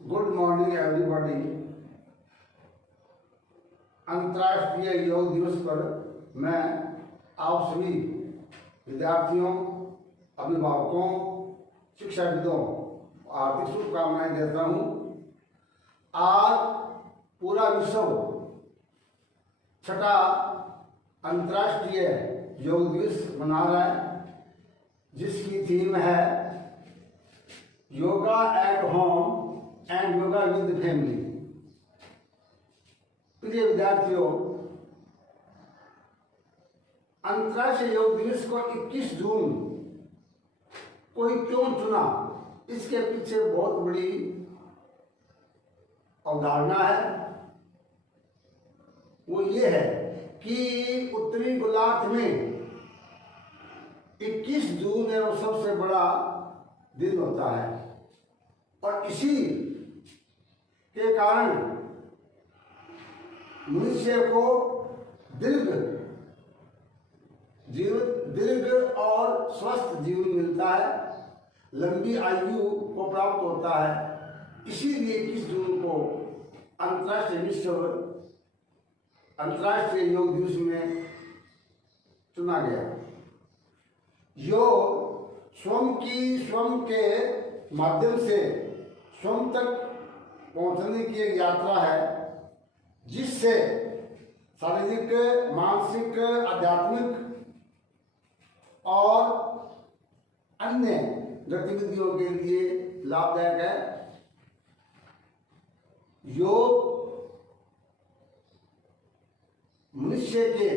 Good morning everybody. अंतर्राष्ट्रीय योग दिवस पर मैं आप सभी विद्यार्थियों, अभिभावकों, शिक्षाविदों हार्दिक शुभकामनाएं देता हूँ। आज पूरा विश्व छठा अंतर्राष्ट्रीय योग दिवस मना रहा है, जिसकी थीम है yoga at home and yoga with family. प्रिय विद्यार्थियों, अंतर्राष्ट्रीय योग दिवस को 21 जून को ही क्यों चुना, इसके पीछे बहुत बड़ी अवधारणा है। वो ये है कि उत्तरी गोलार्ध में 21 जून है वो सबसे बड़ा दिन होता है, और इसी के कारण मनुष्य को दीर्घ और स्वस्थ जीवन मिलता है, लंबी आयु को प्राप्त होता है। इसीलिए 21 जून को अंतर्राष्ट्रीय योग दिवस में चुना गया। योग स्वयं के माध्यम से स्वयं तक पहुंचने की एक यात्रा है, जिससे शारीरिक, मानसिक, आध्यात्मिक और अन्य गतिविधियों के लिए लाभदायक है। योग मनुष्य के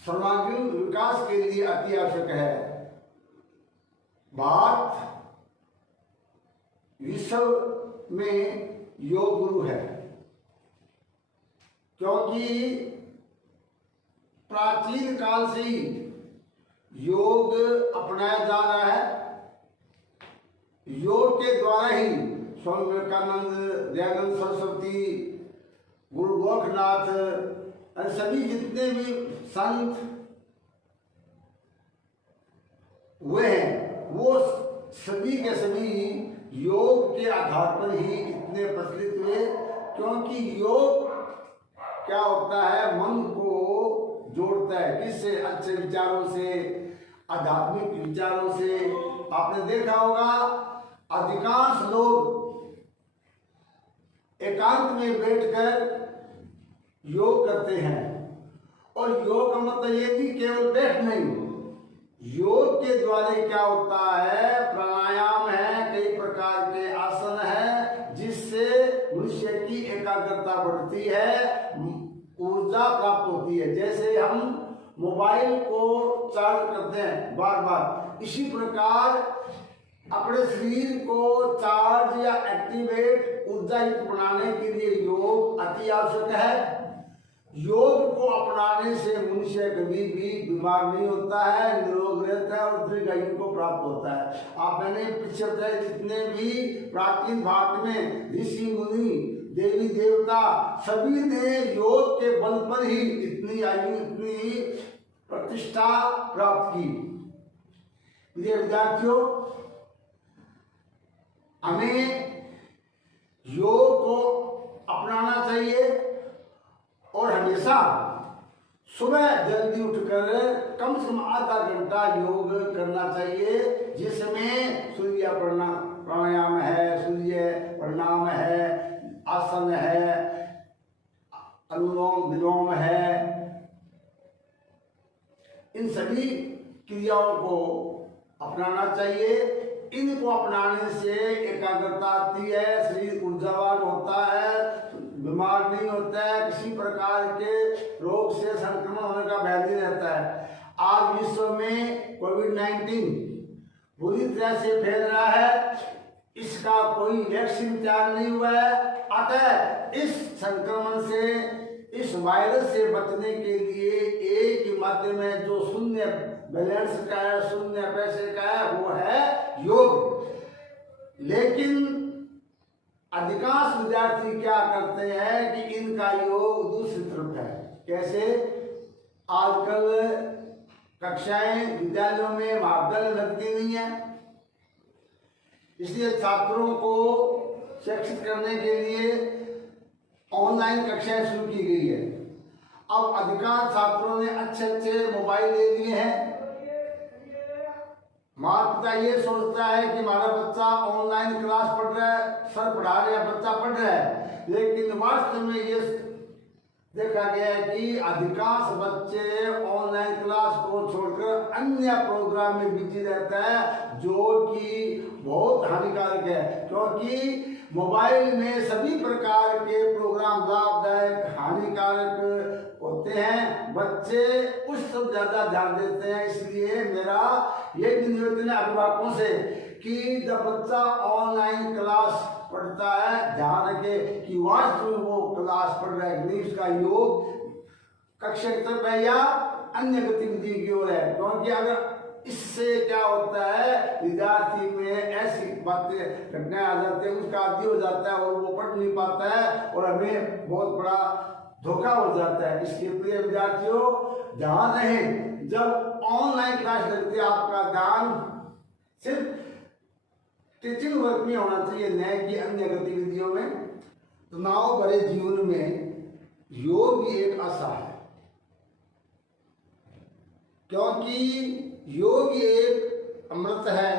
सर्वांगीण विकास के लिए अति आवश्यक है। भारत विश्व में योग गुरु है, क्योंकि प्राचीन काल से ही योग अपनाया जा रहा है। योग के द्वारा ही स्वामी विवेकानंद, दयानंद सरस्वती, गुरु गोरखनाथ, सभी जितने भी संत हुए हैं, वो सभी के सभी योग के आधार पर ही इतने प्रचलित हुए, क्योंकि योग क्या होता है, मन को जोड़ता है। किससे? अच्छे विचारों से, आध्यात्मिक विचारों से। आपने देखा होगा अधिकांश लोग एकांत में बैठकर योग करते हैं, और योग का मतलब ये भी केवल बैठ नहीं, योग के द्वारा क्या होता है, प्राणायाम है, कई प्रकार के आसन है, जिससे मनुष्य की एकाग्रता बढ़ती है, ऊर्जा प्राप्त होती है। जैसे हम मोबाइल को चार्ज करते हैं बार बार, इसी प्रकार अपने शरीर को चार्ज या एक्टिवेट, ऊर्जायुक्त बनाने के लिए योग अति आवश्यक है। योग को अपनाने से मनुष्य कभी भी बीमार नहीं होता है, निरोग रहता है और दीर्घ आयु को प्राप्त होता है। आप मैंने पीछे बताया, जितने भी प्राचीन भारत में ऋषि मुनि, देवी देवता, सभी ने योग के बल पर ही इतनी आयु, इतनी प्रतिष्ठा प्राप्त की। प्रिय विद्यार्थियों, हमें योग को अपनाना चाहिए और हमेशा सुबह जल्दी उठकर कम से कम आधा घंटा योग करना चाहिए, जिसमें सूर्य प्राणायाम है, सूर्य प्रणाम है, आसन है, अनुलोम विलोम है। इन सभी क्रियाओं को अपनाना चाहिए। इनको अपनाने से एकाग्रता आती है, शरीर ऊर्जावान होता है, बीमार नहीं होता है, किसी प्रकार के रोग से संक्रमण होने का भय नहीं रहता है। आज विश्व में कोविड-19 बुरी तरह से फैल रहा है, इसका कोई वैक्सीन तैयार नहीं हुआ है। अतः इस संक्रमण से, इस वायरस से बचने के लिए एक ही माध्यम है, जो शून्य बैलेंस का है, शून्य पैसे का है, वो है योग। लेकिन अधिकांश विद्यार्थी क्या करते हैं कि इनका योग दूसरी तरफ है। कैसे? आजकल कक्षाएं विद्यालयों में महाविद्यालय लगती नहीं है, इसलिए छात्रों को शिक्षित करने के लिए ऑनलाइन कक्षाएं शुरू की गई है। अब अधिकांश छात्रों ने अच्छे अच्छे मोबाइल ले लिए हैं। माता पिता ये सोचता है कि हमारा बच्चा ऑनलाइन क्लास पढ़ रहा है, सर पढ़ा रहे हैं, बच्चा पढ़ रहा है, लेकिन वास्तव में ये देखा गया है कि अधिकांश बच्चे ऑनलाइन क्लास को छोड़कर अन्य प्रोग्राम में बिजी रहता है, जो कि बहुत हानिकारक है। क्योंकि मोबाइल में सभी प्रकार के प्रोग्राम लाभदायक हानिकारक होते हैं, बच्चे उस सब ज्यादा ध्यान देते हैं। इसलिए मेरा ये भी निवेदन है अभिभावकों से कि जब बच्चा ऑनलाइन क्लास पढ़ता है, ध्यान रखे कि वास्तव में वो क्लास पढ़ रहा है नहीं, उसका योग कक्षा की तरफ है या अन्य गतिविधि की ओर है। क्योंकि अगर इससे क्या होता है, विद्यार्थी में ऐसी बातें घटनाएं आ जाती है, उसका आदी हो जाता है और वो पढ़ नहीं पाता है और हमें बहुत बड़ा धोखा हो जाता है। इसके प्रिय विद्यार्थियों ध्यान रहे, जब ऑनलाइन क्लास लगती है आपका ध्यान सिर्फ टीचिंग वर्क में होना चाहिए, न कि अन्य गतिविधियों में। तनाव भरे जीवन में योग भी एक आशा है, क्योंकि योग एक अमृत है,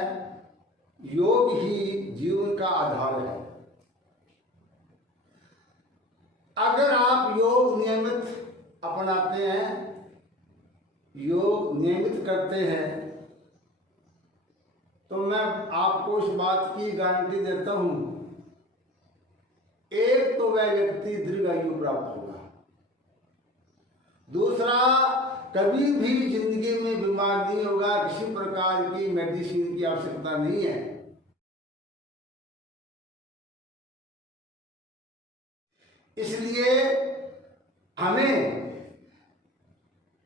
योग ही जीवन का आधार है। अगर आप योग नियमित अपनाते हैं, योग नियमित करते हैं, तो मैं आपको इस बात की गारंटी देता हूं, एक तो वह व्यक्ति दीर्घायु प्राप्त होगा, दूसरा कभी भी जिंदगी में बीमार नहीं होगा, किसी प्रकार की मेडिसिन की आवश्यकता नहीं है। इसलिए हमें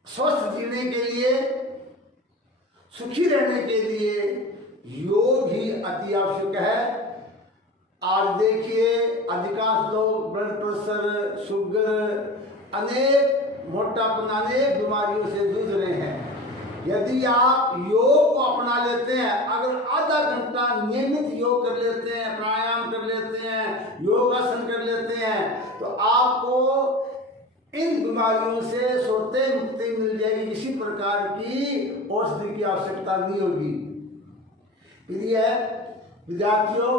स्वस्थ जीने के लिए, सुखी रहने के लिए योग ही अति आवश्यक है। आज देखिए अधिकांश लोग ब्लड प्रेशर, शुगर, अनेक मोटापन, अनेक बीमारियों से जूझ रहे हैं। यदि आप योग को अपना लेते हैं, अगर आधा घंटा नियमित योग कर लेते हैं, प्राणायाम कर लेते हैं, योगासन कर लेते हैं, तो आपको इन बीमारियों से सोते मुक्ति मिल जाएगी। किसी प्रकार की औषधि की आवश्यकता नहीं होगी। प्रिय विद्यार्थियों,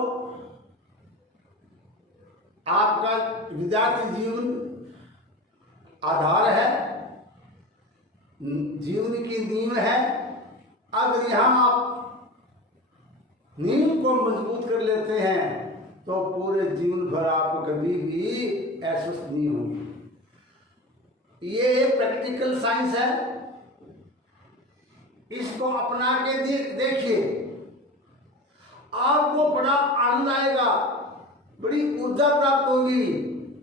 आपका विद्यार्थी जीवन आधार है, जीवन की नींव है। अगर यहाँ आप नींव को मजबूत कर लेते हैं तो पूरे जीवन भर आपको कभी भी अस्वस्थ नहीं होगी। ये एक प्रैक्टिकल साइंस है, इसको अपना के देखिए, आपको बड़ा आनंद आएगा, बड़ी ऊर्जा प्राप्त होगी,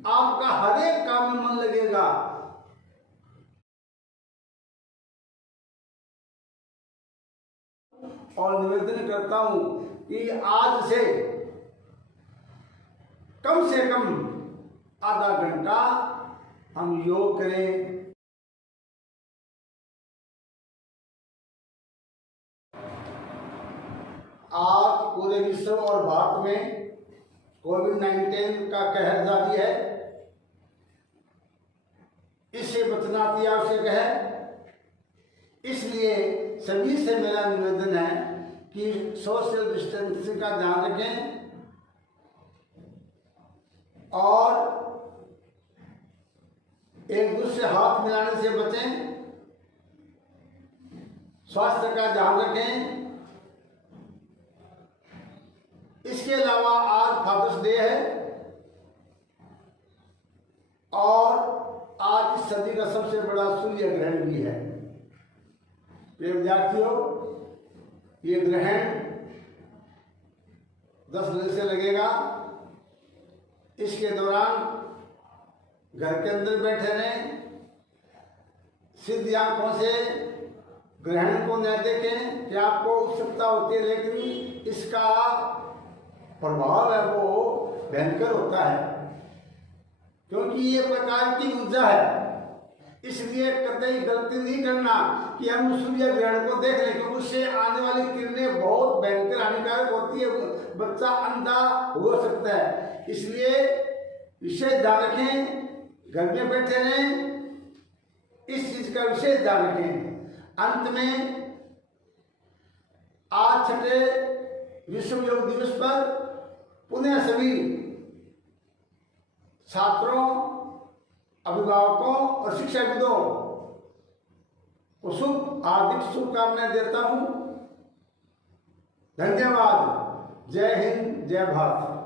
आपका हर एक काम में मन लगेगा। और निवेदन करता हूं कि आज से कम आधा घंटा हम योग करें। आज पूरे विश्व और भारत में कोविड-19 का कहर जारी है, इससे बचना अति आवश्यक है। इसलिए सभी से मेरा निवेदन है कि सोशल डिस्टेंसिंग का ध्यान रखें और एक दूसरे से हाथ मिलाने से बचें, स्वास्थ्य का ध्यान रखें। इसके अलावा आज फादर्स डे है और आज इस सदी का सबसे बड़ा सूर्य ग्रहण भी है। प्रिय विद्यार्थियों, ये ग्रहण 10 बजे से लगेगा। इसके दौरान घर के अंदर बैठे रहें, सीधी आंखों से ग्रहण को न देखें कि आपको उत्सुकता होती है, लेकिन इसका प्रभाव है वो भयंकर होता है, क्योंकि ये प्रकार की ऊर्जा है। इसलिए कतई गलती नहीं करना कि हम सूर्य ग्रहण को देख लें, क्योंकि उससे आने वाली किरणें बहुत भयंकर हानिकारक होती है, बच्चा अंधा हो सकता है। इसलिए विशेष ध्यान रखें, घर में बैठे रहें, इस चीज का विशेष ध्यान रखें। अंत में आज छठे विश्व योग दिवस पर पुनः सभी छात्रों, अभिभावकों और शिक्षाविदों को हार्दिक शुभकामनाएं देता हूं। धन्यवाद। जय हिंद, जय भारत।